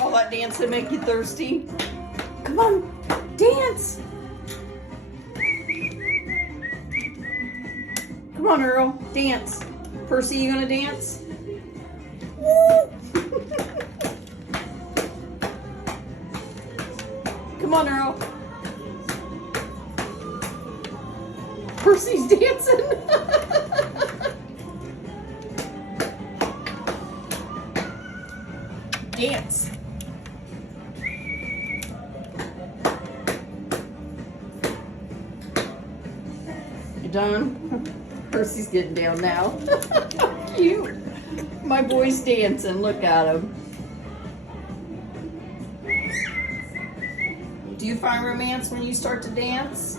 All that dancing make you thirsty? Come on, dance. Come on, Earl, dance. Percy, you gonna dance? Woo! Come on, Earl. Percy's dancing. Dance. You done? Percy's getting down now. Cute. My boy's dancing. Look at him. Do you find romance when you start to dance?